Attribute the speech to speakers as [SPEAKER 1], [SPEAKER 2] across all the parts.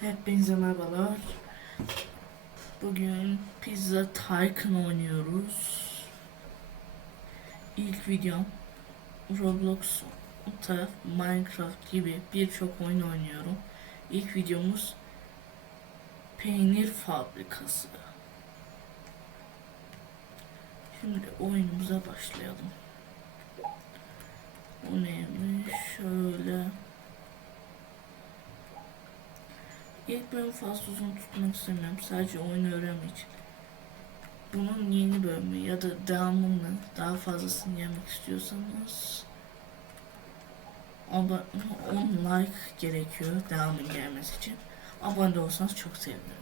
[SPEAKER 1] Hepinize merhabalar. Bugün Pizza Tycoon oynuyoruz. İlk videom Roblox, Minecraft gibi birçok oyun oynuyorum. İlk videomuz Peynir Fabrikası. Şimdi oyunumuza başlayalım. Bu neymiş? Şöyle. İlk bölümü fazla uzun tutmak istemiyorum. Sadece oyunu öğrenmek için. Bunun yeni bölümü ya da devamını daha fazlasını yemek istiyorsanız abone 10 like gerekiyor devamın gelmesi için. Abone olsanız çok sevinirim.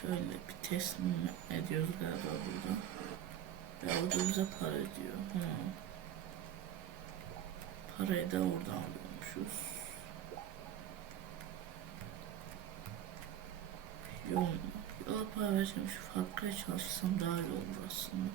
[SPEAKER 1] Şöyle bir teslim ediyoruz galiba burada. Ve o da bize para diyor. Ha. Parayı da oradan alıyormuşuz. Yol? Yola para vereceğim şu fabrikaya çalışsam daha iyi olur aslında.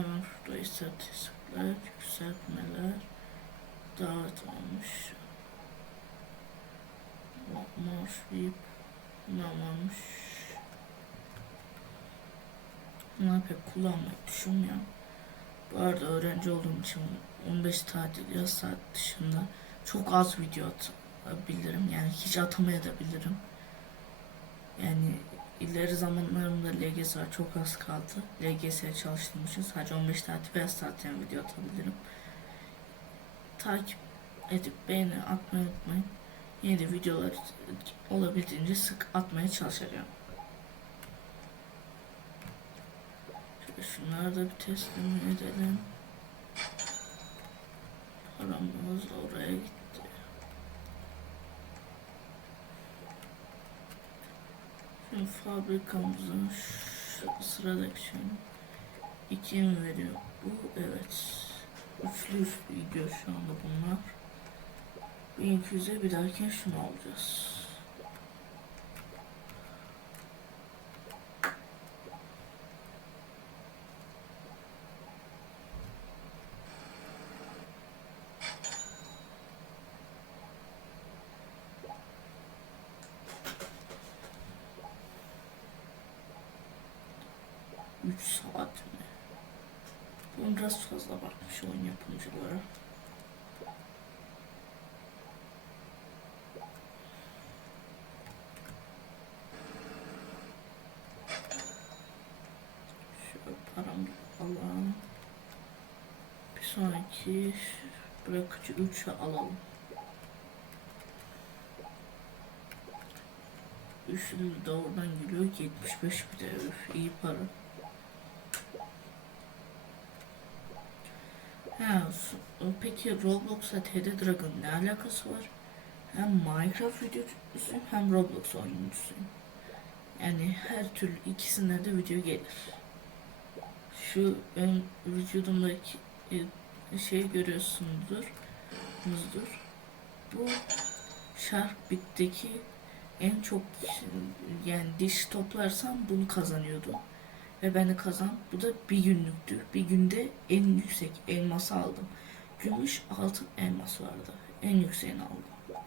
[SPEAKER 1] Hemen şurada istatistikler, yükseltmeler, davet olmuş. Marş bir ne varmış? Bunları pek kullanmayı düşünmüyorum. Bu arada öğrenci olduğum için 15 tatil yaz saat dışında çok az video atabilirim. Yani hiç atamayabilirim. Yani ileri zamanlarımda LGS var çok az kaldı. LGS'ye çalıştığım için sadece 15 saat veya saat yani video atabilirim. Takip edip beğeni atmayı unutmayın. Yeni de videolar olabildiğince sık atmaya çalışacağım. Şöyle şunları da bir teslim edelim. Paramız oraya gitti. Şimdi fabrikamızın sıradaki şey iki mi veriyor? Bu evet. Üçlü üçlü gidiyor şu anda bunlar. 1200'e bir dahaki şunu alacağız. Üç saat mi? Bu biraz fazla bakmış oyun yapımcılara. Şöyle paramı alalım. Bir sonraki bırakıcı 3'e alalım. Üçlü de oradan geliyor 75 bir de öf, iyi para. Su- peki Roblox'la TD Dragon ne alakası var? Hem Minecraft videocusuyum hem Roblox oyuncusuyum. Yani her türlü ikisine de video gelir. Şu ön vücudumdaki e, şeyi görüyorsunuzdur. Muzdur. Bu Shark Bit'teki en çok yani diş toplarsam bunu kazanıyordu. Ve ben de kazan. Bu da bir günlüktü. Bir günde en yüksek elması aldım. Gümüş altın elmas vardı. En yükseğini aldım.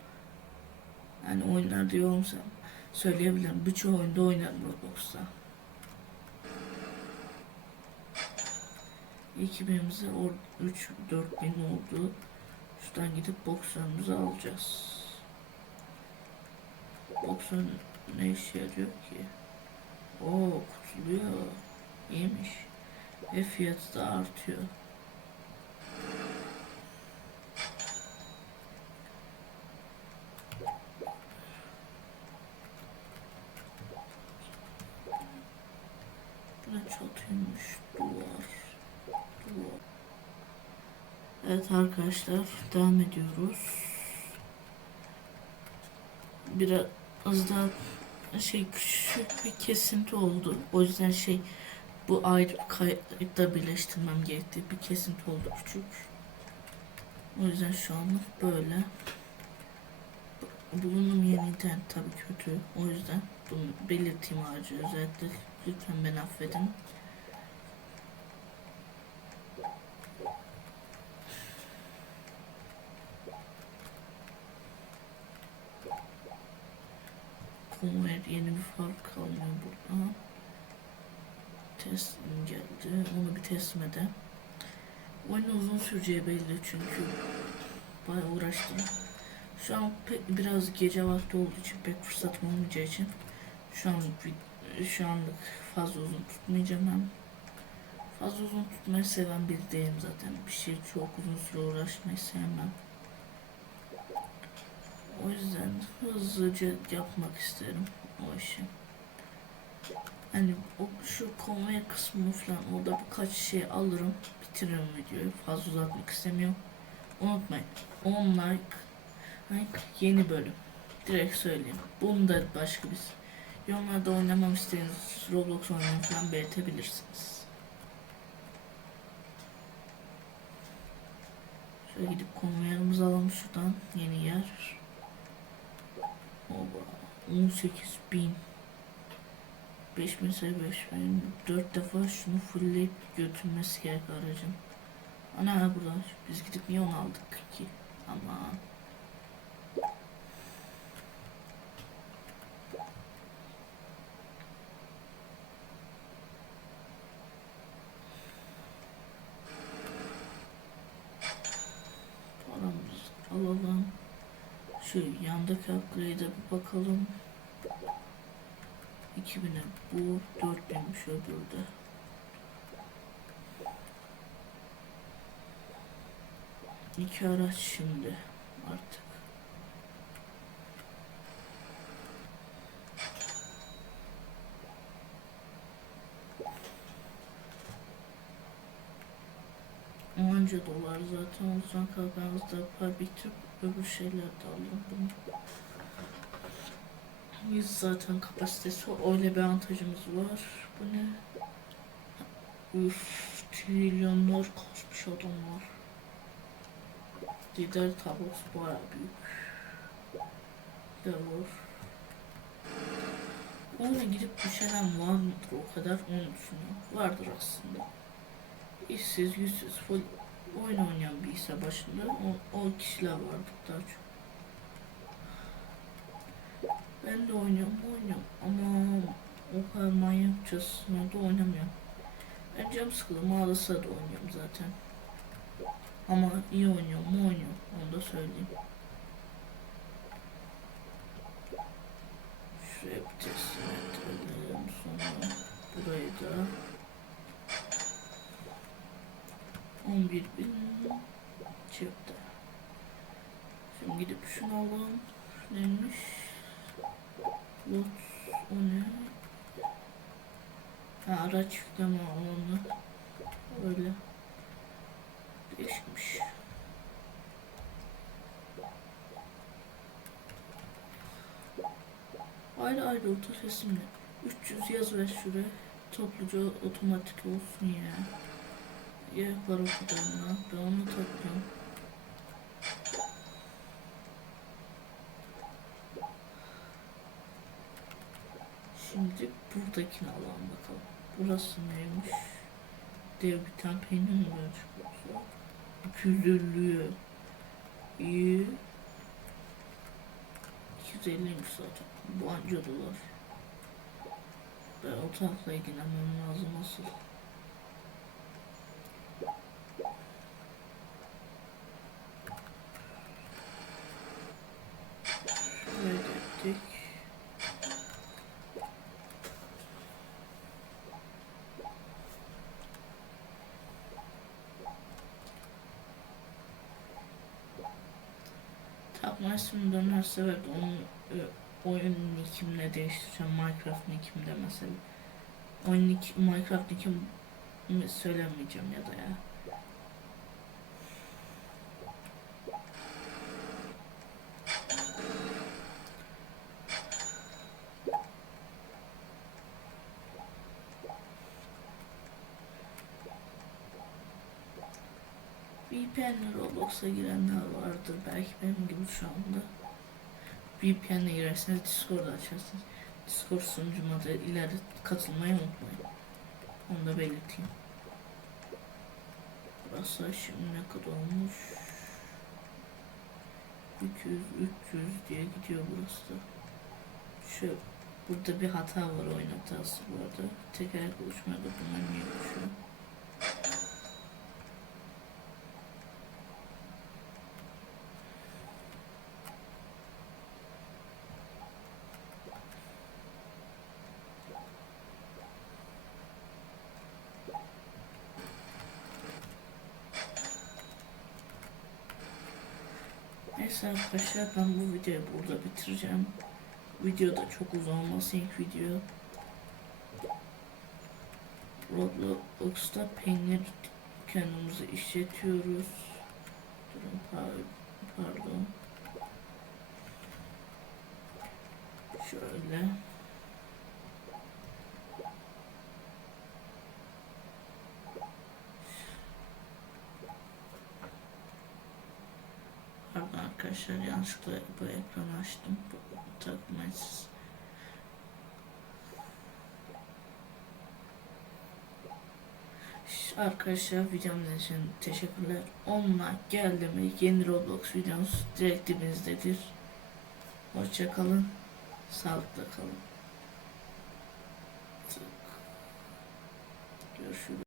[SPEAKER 1] Yani oyunlarda yoğunsam söyleyebilirim. Birçok oyunda oynarım Roblox'ta. 2000'imize 3 4000 oldu. Şuradan gidip boksörümüzü alacağız. Boksör ne işe yarıyor ki? Oo satılıyor. İyiymiş. Ve fiyatı da artıyor. Burada çatıymış duvar. Duvar. Evet arkadaşlar devam ediyoruz. Biraz daha şey küçük bir kesinti oldu. O yüzden şey bu ayrı kayıtta birleştirmem gerekti. Bir kesinti oldu küçük. O yüzden şu anlık böyle. Bulunum yeni internet tabii kötü. O yüzden bunu belirteyim ayrıca özellikle. Lütfen beni affedin. Konvoy yeni bir fark kalmıyor burada. Teslim geldi. Onu bir teslim edelim. Oyun uzun süreceği belli çünkü bayağı uğraştım. Şu an biraz gece vakti olduğu için pek fırsatım olmayacağı için şu vid- şu anlık fazla uzun tutmayacağım hem fazla uzun tutmayı seven biri değilim zaten. Bir şey çok uzun süre uğraşmayı sevmem. O yüzden hızlıca yapmak isterim o işi. Hani o şu konvoy kısmını falan orada birkaç şey alırım bitiririm videoyu fazla uzatmak istemiyorum. Unutmayın 10 like, like yeni bölüm. Direkt söyleyeyim. Bunu da başka bir yorumlarda oynamam istediğiniz Roblox oyunu falan belirtebilirsiniz. Şöyle gidip konvoylarımızı alalım şuradan yeni yer. Oba 18 bin 5000 sayı 5000 4 defa şunu fullleyip götürmesi gerek aracın. Ana burada biz gidip niye onu aldık ki? Aman. Paramızı alalım. Şu yandaki upgrade'e bir bakalım. 2000'e bu 4000'miş öbürü de. İki araç şimdi artık. Onca dolar zaten o zaman kalkanızda para bitirip öbür şeyler de bunu. Yüz zaten kapasitesi öyle bir avantajımız var. Bu ne? Üf, trilyonlar kasmış adamlar. Lider tablosu bayağı büyük. Var. Ona gidip düşenen var mıdır o kadar onu düşünüyorum. Vardır aslında. İşsiz, yüzsüz, full oyun oynayan ise başında o, o kişiler vardır daha çok. Ben de oynuyorum, oynuyorum ama o kadar manyakçasına da oynamıyorum. Ben cam sıkıldım, ağrısa da oynuyorum zaten. Ama iyi oynuyorum oynuyorum, onu da söyleyeyim. Şuraya bir teslim ettirelim, sonra burayı da 11 bin çıktı. Şimdi gidip şunu alalım. Neymiş? Lot o ne? Ha, araç yükleme alanı. Öyle. Değişmiş. Ayrı ayrı orta sesimle. 300 yaz ver şuraya. Topluca otomatik olsun ya. Ya var o kadarına. Ben onu topluyorum. Şimdi buradakini alalım bakalım. Burası neymiş? Dev bir tane peynir mi var? 250'ye. İyi. 250'ymiş zaten. Bu anca dolar. Ben o tarafla ilgilenmem lazım asıl. Şöyle ettik. İsmi dönerse evet onun e, oyun nickimle değiştireceğim. Minecraft nickimde mesela. Oyun nick, Minecraft nick'im söylemeyeceğim ya da ya. VPN'le Roblox'a girenler vardır belki benim gibi şu anda. VPN'le girerseniz Discord açarsınız. Discord sunucuma da ileride katılmayı unutmayın. Onu da belirteyim. Burası şimdi ne kadar olmuş? 200, 300 diye gidiyor burası da. Şu burada bir hata var oyun hatası bu arada. Teker buluşmada bunlar niye oluşuyor? Neyse arkadaşlar ben bu videoyu burada bitireceğim. Video da çok uzun olmasın ilk video. Roblox'ta peynir kendimizi işletiyoruz. Durun par- pardon. Şöyle. Pardon arkadaşlar yanlışlıkla bu ekranı açtım. Bu. Ş- Arkadaşlar videomuz için teşekkürler. 10 like geldi mi yeni Roblox videomuz direkt dibinizdedir. Hoşça kalın. Sağlıkla kalın. Görüşürüz.